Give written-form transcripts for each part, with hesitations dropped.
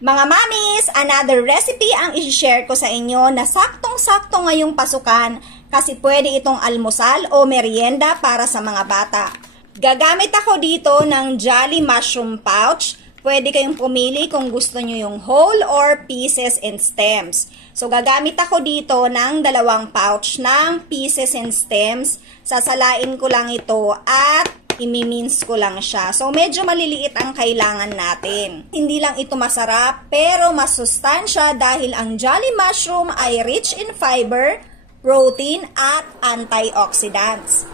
Mga mamis, another recipe ang i-share ko sa inyo na saktong-sakto ngayong pasukan kasi pwede itong almusal o merienda para sa mga bata. Gagamit ako dito ng Jolly Mushroom Pouch. Pwede kayong pumili kung gusto nyo yung whole or pieces and stems. So gagamit ako dito ng 2 pouch ng pieces and stems. Sasalain ko lang ito at imimins ko lang siya. So, medyo maliliit ang kailangan natin. Hindi lang ito masarap, pero masustansya dahil ang Jolly Mushroom ay rich in fiber, protein, at antioxidants.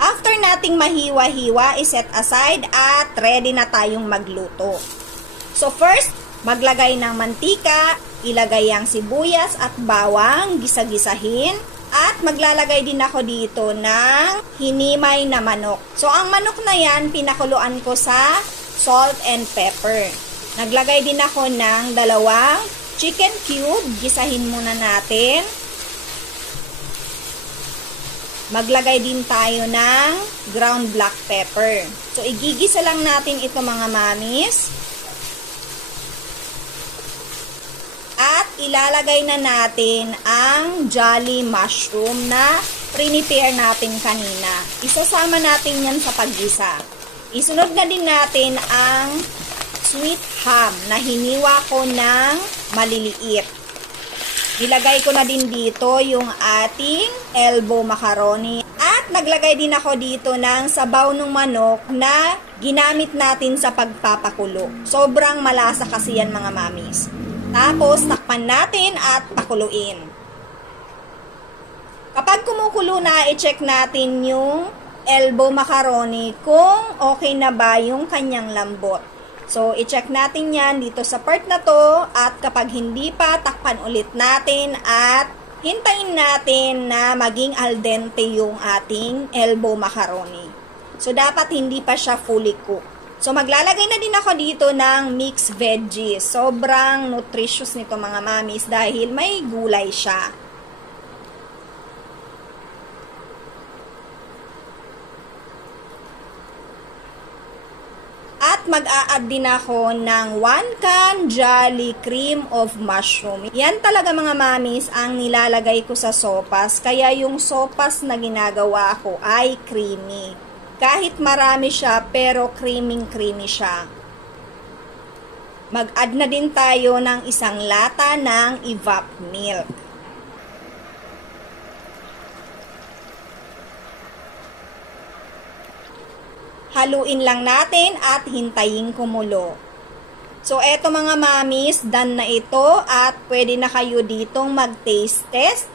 After nating mahiwa-hiwa, iset aside at ready na tayong magluto. So, first, maglagay ng mantika, ilagay ang sibuyas at bawang, gisa-gisahin. At maglalagay din ako dito ng hinimay na manok. So, ang manok na yan, pinakuluan ko sa salt and pepper. Naglagay din ako ng 2 chicken cube. Gisahin muna natin. Maglagay din tayo ng ground black pepper. So, igigisa lang natin ito mga mamis. At ilalagay na natin ang Jolly Mushroom na prepare natin kanina. Isasama natin yan sa paggisa. Isunod na din natin ang sweet ham na hiniwa ko ng maliliit. Ilagay ko na din dito yung ating elbow macaroni. At naglagay din ako dito ng sabaw ng manok na ginamit natin sa pagpapakulo. Sobrang malasa kasi yan mga mamis. Tapos, takpan natin at pakuluin. Kapag kumukulo na, i-check natin yung elbow macaroni kung okay na ba yung kanyang lambot. So, i-check natin yan dito sa part na to at kapag hindi pa, takpan ulit natin at hintayin natin na maging al dente yung ating elbow macaroni. So, dapat hindi pa siya fully cooked. So, maglalagay na din ako dito ng mixed veggies. Sobrang nutritious nito mga mamis dahil may gulay siya. At mag-a-add din ako ng 1 can Jolly Cream of Mushroom. Yan talaga mga mamis ang nilalagay ko sa sopas. Kaya yung sopas na ginagawa ko ay creamy. Kahit marami siya, pero creamy siya. Mag-add na din tayo ng 1 lata ng evap milk. Haluin lang natin at hintayin kumulo. So, eto mga mamis, done na ito at pwede na kayo ditong mag-taste test.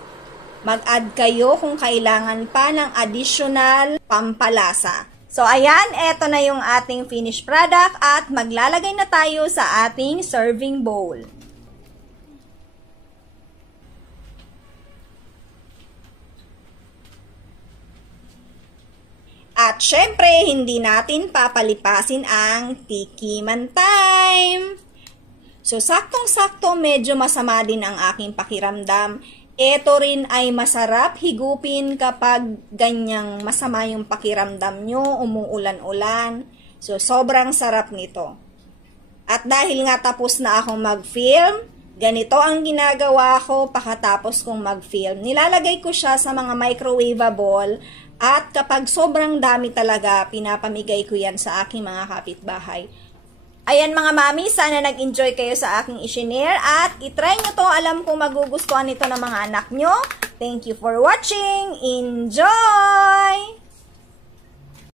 Mag-add kayo kung kailangan pa ng additional pampalasa. So, ayan, eto na yung ating finished product at maglalagay na tayo sa ating serving bowl. At syempre, hindi natin papalipasin ang tikiman time. So, saktong-sakto, medyo masama din ang aking pakiramdam. Ito rin ay masarap higupin kapag ganyang masama yung pakiramdam nyo, umuulan-ulan. So, sobrang sarap nito. At dahil nga tapos na akong mag-film, ganito ang ginagawa ko pagkatapos kong mag-film. Nilalagay ko siya sa mga microwavable at kapag sobrang dami talaga, pinapamigay ko yan sa aking mga kapitbahay. Ayan mga mami, sana nag-enjoy kayo sa aking i-share at itry nyo to. Alam kong magugustuhan nito ng mga anak nyo. Thank you for watching. Enjoy!